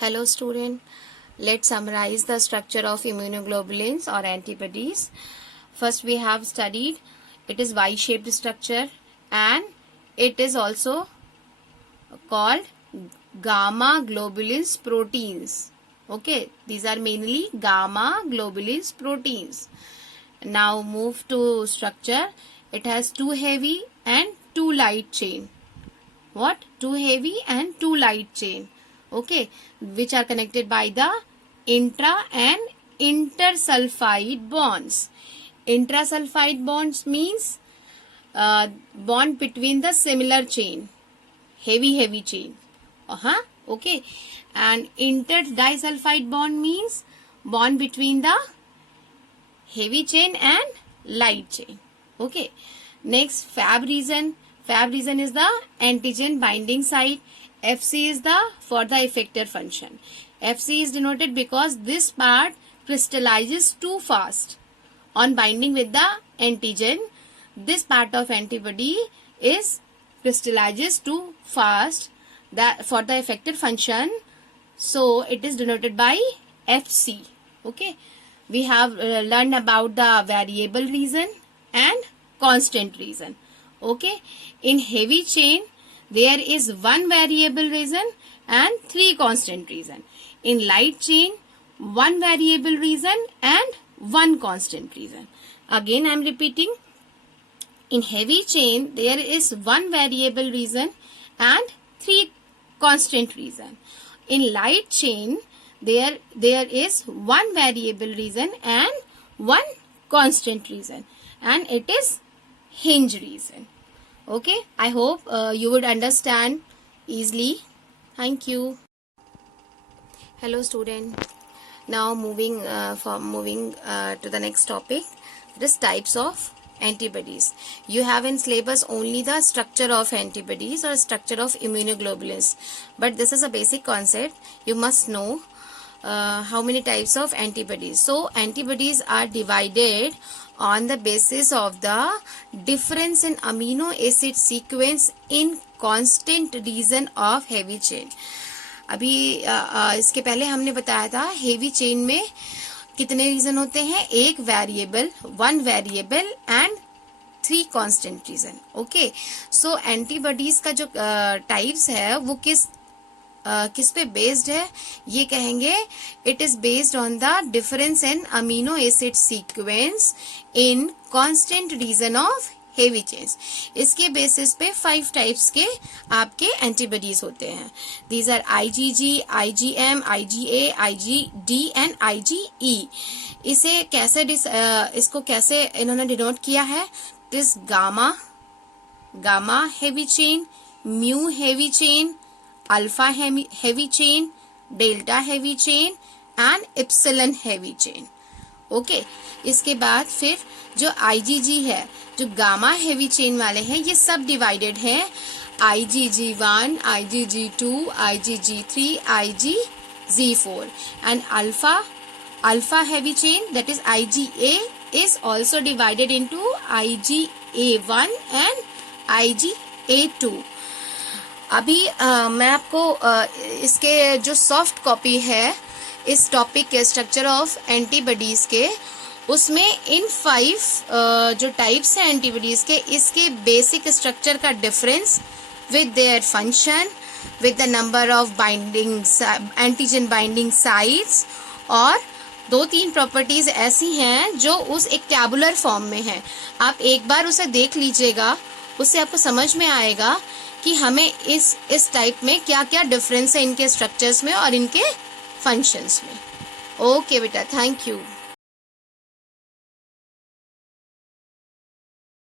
Hello student, let's summarize the structure of immunoglobulins or antibodies. First we have studied it is Y-shaped structure and it is also called gamma globulins proteins. Okay, these are mainly gamma globulins proteins. Now move to structure. It has two heavy and two light chain. What? Two heavy and two light chain. Okay, which are connected by the intra and intersulfide bonds. Intrasulfide bonds means bond between the similar chain, heavy chain. Okay, and interdisulfide bond means bond between the heavy chain and light chain. Okay, next Fab region. Fab region is the antigen binding site. FC is the for the effector function. FC is denoted because this part crystallizes too fast on binding with the antigen. This part of antibody is crystallizes too fast that for the effector function, so it is denoted by FC. Okay, we have learned about the variable region and constant region. Okay, in heavy chain there is one variable region and three constant region. In light chain, one variable region and one constant region. Again I am repeating, in heavy chain there is one variable region and three constant region. In light chain there is one variable region and one constant region, and it is hinge region. Okay, I hope you would understand easily. Thank you. Hello student. Now moving to the next topic, that is types of antibodies. You have in syllabus only the structure of antibodies or structure of immunoglobulins, but this is a basic concept. You must know how many types of antibodies. So antibodies are divided on the basis of the difference in amino acid sequence in constant region of heavy chain. अभी इसके पहले हमने बताया था heavy chain में कितने reason होते हैं, एक variable, one variable and three constant region. Okay, so antibodies का जो टाइप्स है वो किस पे बेस्ड है, ये कहेंगे it is based on the difference in amino acid sequence in constant region of heavy chains. इसके बेसिस पे 5 टाइप्स के आपके एंटीबॉडीज होते हैं. These are IgG, IgM, IgA, IgD and IgE. इसे कैसे इसको कैसे इन्होंने डिनोट किया है, this gamma heavy chain, mu heavy chain, alpha heavy chain, delta heavy chain and epsilon heavy chain. Okay, इसके बाद फिर जो आईजीजी है, जो गामा हेवी चेन वाले हैं, ये सब डिवाइडेड हैं IgG1, IgG2, IgG3, IgG4 and alpha heavy chain that is IgA is also divided into IgA1 and IgA2. अभी मैं आपको इसके जो सॉफ्ट कॉपी है इस टॉपिक के स्ट्रक्चर ऑफ एंटीबॉडीज के, उसमें इन 5 जो टाइप्स हैं एंटीबॉडीज के, इसके बेसिक स्ट्रक्चर का difference with their function, with the number of binding antigen binding sites, और 2-3 प्रॉपर्टीज ऐसी हैं जो उस एक टैबुलर फॉर्म में है. आप एक बार उसे देख लीजिएगा, उससे आपको समझ में आएगा कि हमें इस टाइप में क्या क्या डिफरेंस है इनके स्ट्रक्चर्स में और इनके फंक्शंस में. ओके बेटा, थैंक यू.